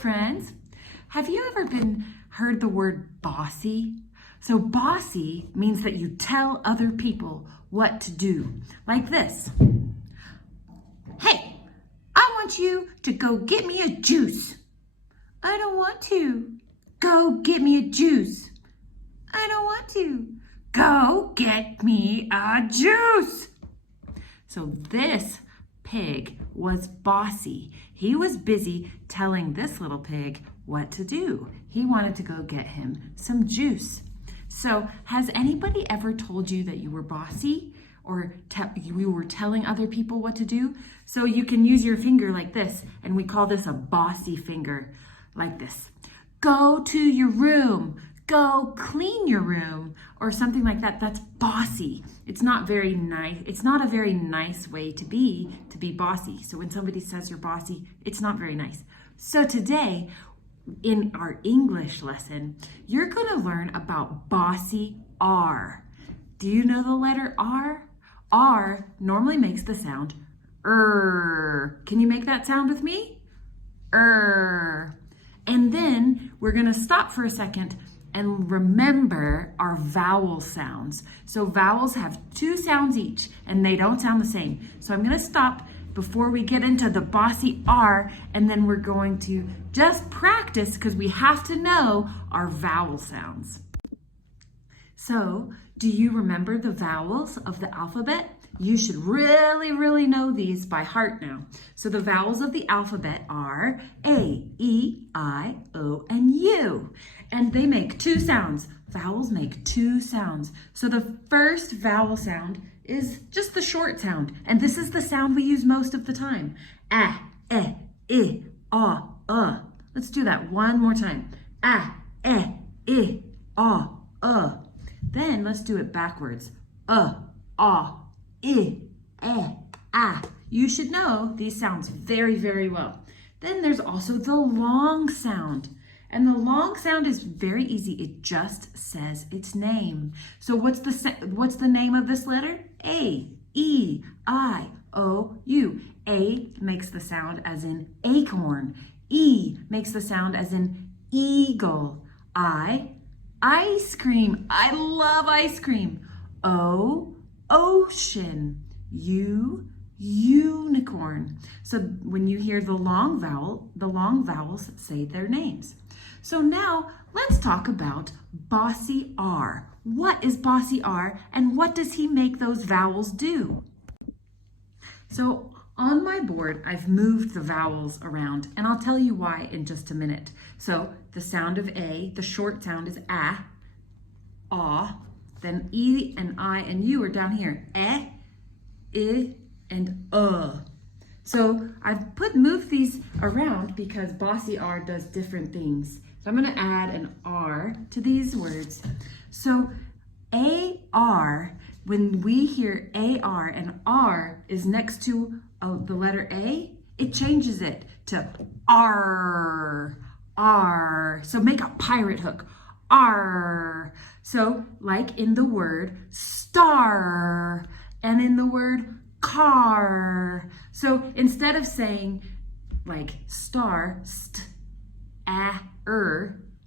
friends. Have you ever heard the word bossy? So bossy means that you tell other people what to do. Like this. Hey, I want you to go get me a juice. I don't want to. Go get me a juice. I don't want to. Go get me a juice. So this pig was bossy. He was busy telling this little pig what to do. He wanted to go get him some juice. So has anybody ever told you that you were bossy or you were telling other people what to do? So you can use your finger like this, and we call this a bossy finger, like this. Go to your room. Go clean your room, or something like that. That's bossy. It's not very nice. It's not a very nice way to be bossy. So when somebody says you're bossy, it's not very nice. So today, in our English lesson, you're going to learn about Bossy R. Do you know the letter R? R normally makes the sound er. Can you make that sound with me? Er. And then we're going to stop for a second and remember our vowel sounds. So vowels have two sounds each, and they don't sound the same. So I'm going to stop before we get into the Bossy R, and then we're going to just practice because we have to know our vowel sounds. So, do you remember the vowels of the alphabet? You should really know these by heart now. So the vowels of the alphabet are A, E, I, O, and U. And they make two sounds. Vowels make two sounds. So the first vowel sound is just the short sound. And this is the sound we use most of the time. A, E, I, O, Let's do that one more time. A, E, I, O, Then let's do it backwards. I, E, A. You should know these sounds very well. Then there's also the long sound. And the long sound is very easy. It just says its name. So what's the name of this letter? A, E, I, O, U. A makes the sound as in acorn. E makes the sound as in eagle. I, ice cream. I love ice cream. O, ocean. U, unicorn. So when you hear the long vowels say their names. So now let's talk about Bossy R. What is Bossy R, and what does he make those vowels do? So on my board, I've moved the vowels around, and I'll tell you why in just a minute. So the sound of A, the short sound is A, aw, then E and I and U are down here. I, and So I've moved these around because Bossy R does different things. So I'm going to add an R to these words. So A-R, when we hear A-R and R is next to the letter A, it changes it to R, R. So make a pirate hook, R. So like in the word star and in the word car. So instead of saying like star,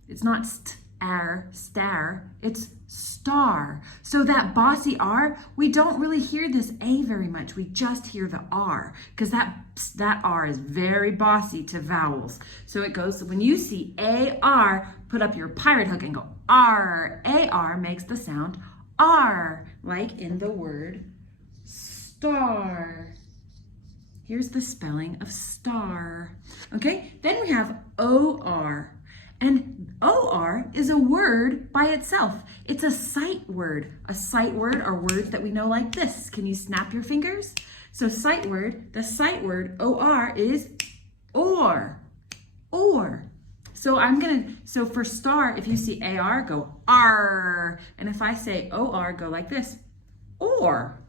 it's not star, it's star. So that Bossy R, we don't really hear this A very much. We just hear the R because that R is very bossy to vowels. So it goes, when you see A-R, put up your pirate hook and go R. A-R makes the sound R, like in the word star. Here's the spelling of star. Okay, then we have O-R. And O-R is a word by itself. It's a sight word. A sight word are words that we know like this. Can you snap your fingers? So sight word, the sight word O-R is or. So for star, if you see A-R, go R. And if I say O-R, go like this, or.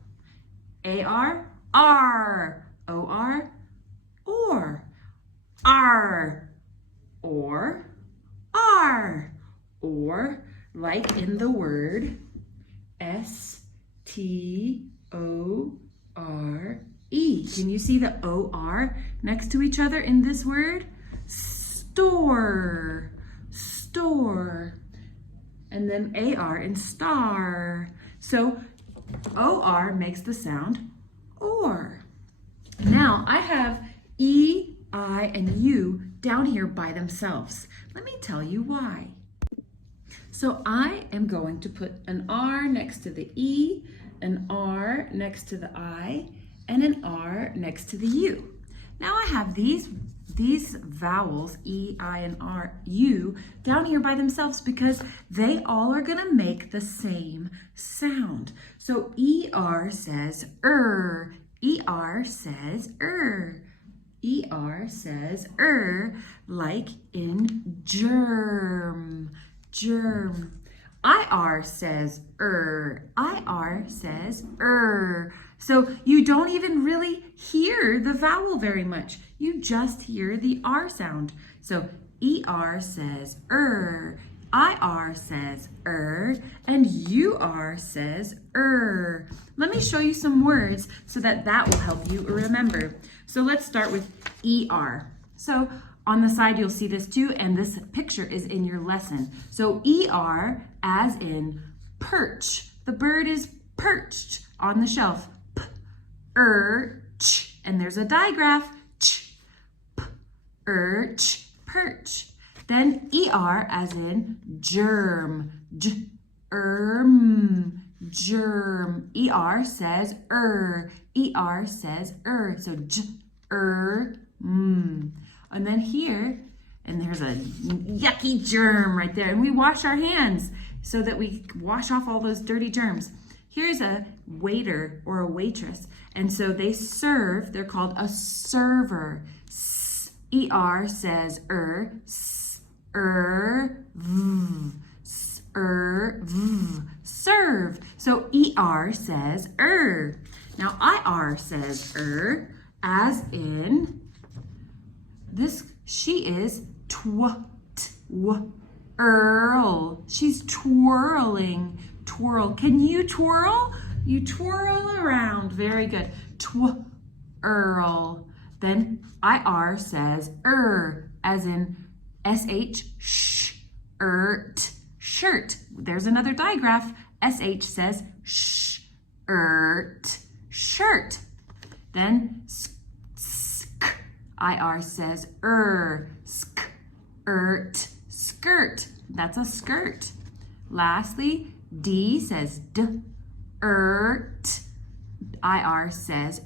A-R, R. O-R, or. R. Or. R, or like in the word S-T-O-R-E. Can you see the O-R next to each other in this word? store, store. And then AR in star. So OR makes the sound or. Now I have E, I, and U down here by themselves. Let me tell you why. So I am going to put an R next to the E, an R next to the I, and an R next to the U. Now I have these vowels, E, I, and R, U, down here by themselves because they all are gonna make the same sound. So ER says ER says ER says like in germ, germ. IR says IR says So you don't even really hear the vowel very much. You just hear the R sound. So ER says IR says and UR says Let me show you some words so that will help you remember. So let's start with ER. So on the side, you'll see this too, and this picture is in your lesson. So ER as in perch. The bird is perched on the shelf. Ch, and there's a digraph. Ch, ch, perch. Then ER as in germ. Germ. ER says ER says So And then here, and there's a yucky germ right there. And we wash our hands so that we wash off all those dirty germs. Here's a waiter or a waitress. And so they serve, they're called a server. ER says serve. So ER says Now IR says as in she is twirl. She's twirling. Twirl. Can you twirl? You twirl around. Very good. Twirl. Then IR says as in SH shirt. There's another digraph. SH says shirt. Then IR says skirt. That's a skirt. Lastly, D says IR says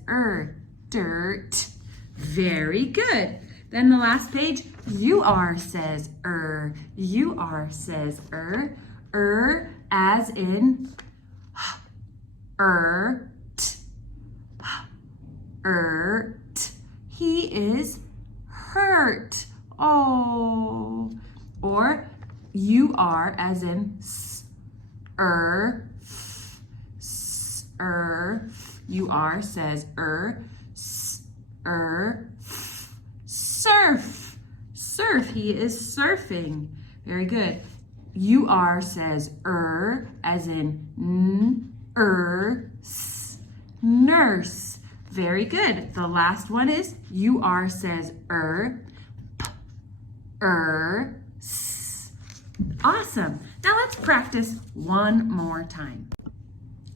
dirt. Very good. Then the last page, UR says UR says as in He is hurt. Oh. Or UR as in UR says surf. Surf. He is surfing. Very good. UR says as in nurse. Very good. The last one is UR says Awesome. Now let's practice one more time.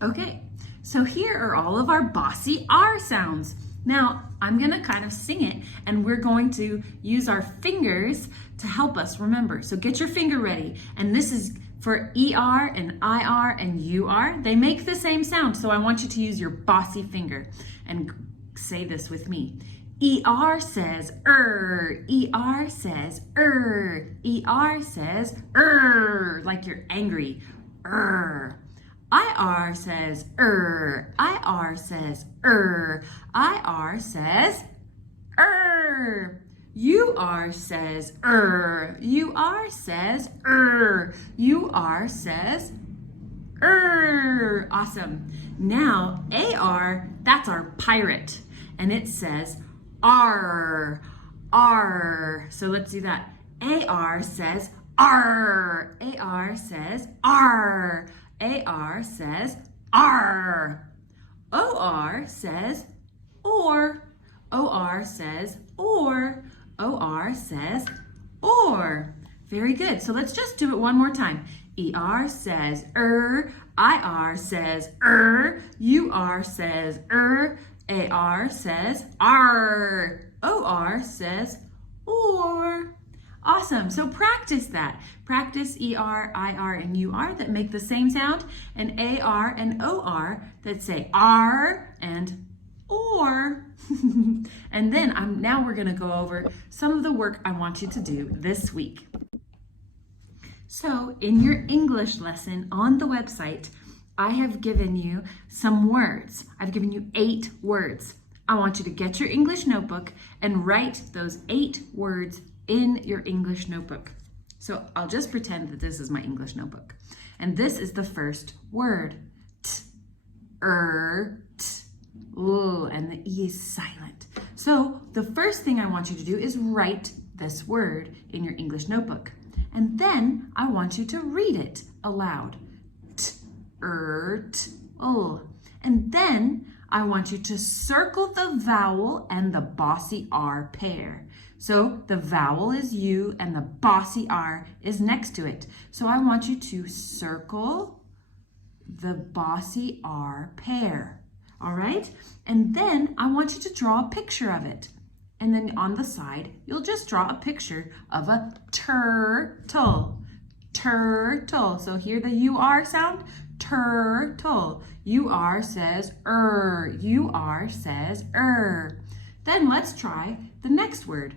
Okay, so here are all of our Bossy R sounds. Now I'm gonna kind of sing it and we're going to use our fingers to help us remember. So get your finger ready. And this is for ER and IR and UR. They make the same sound. So I want you to use your bossy finger and say this with me. ER says ER says ER says like you're angry. IR says IR says IR says UR says UR says UR says Awesome. Now AR, that's our pirate, and it says R. So let's do that. AR says R. AR says R. AR says R. OR says OR. OR says OR. OR says or. Very good. So let's just do it one more time. ER says IR says UR says AR says OR says or. Awesome. So practice that. Practice ER, IR, and UR that make the same sound, and AR and OR that say R and or. And then now we're going to go over some of the work I want you to do this week. So in your English lesson on the website, I have given you some words. I've given you 8 words. I want you to get your English notebook and write those 8 words in your English notebook. So I'll just pretend that this is my English notebook. And this is the first word. T, t, l, and the E is silent. So the first thing I want you to do is write this word in your English notebook. And then I want you to read it aloud. T, t, l. And then I want you to circle the vowel and the Bossy R pair. So the vowel is U and the Bossy R is next to it. So I want you to circle the Bossy R pair. All right? And then I want you to draw a picture of it. And then on the side, you'll just draw a picture of a turtle. Turtle. So hear the UR sound? Turtle. UR says UR says Then let's try the next word.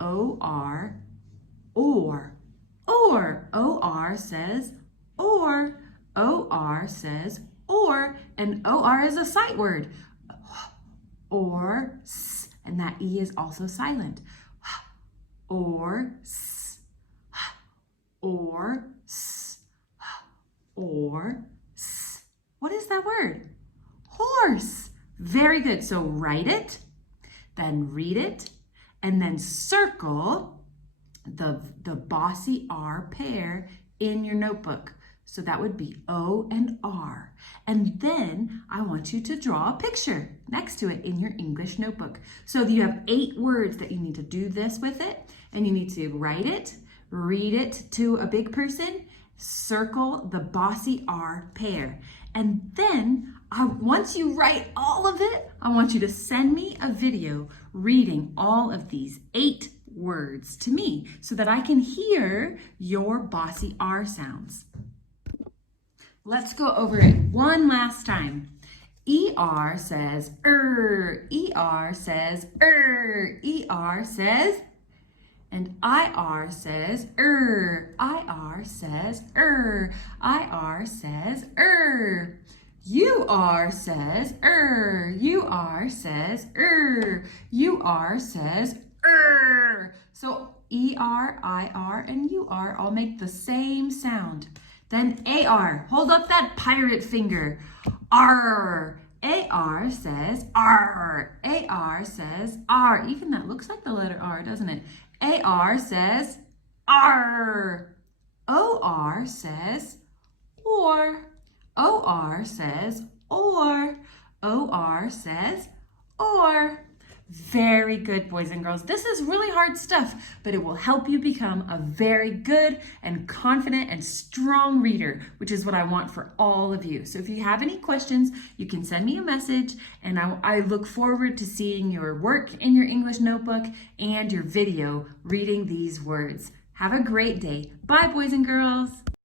OR, or. OR says or. OR says or. And OR is a sight word. Or, s, and that E is also silent. Or, s, or, s, or, s. What is that word? Horse. Very good. So write it, then read it, and then circle the Bossy R pair in your notebook. So that would be O and R. And then I want you to draw a picture next to it in your English notebook. So you have 8 words that you need to do this with it, and you need to write it, read it to a big person, circle the Bossy R pair. And then once you write all of it, I want you to send me a video reading all of these 8 words to me so that I can hear your Bossy R sounds. Let's go over it one last time. ER says ER says ER says, and IR says IR says IR says UR says UR says UR says So ER, IR, and UR all make the same sound. Then AR, hold up that pirate finger. R. AR says R. AR says R. Even that looks like the letter R, doesn't it? AR says R. OR says or. OR says or. OR says or. Very good, boys and girls. This is really hard stuff, but it will help you become a very good and confident and strong reader, which is what I want for all of you. So if you have any questions, you can send me a message, and I look forward to seeing your work in your English notebook and your video reading these words. Have a great day. Bye, boys and girls.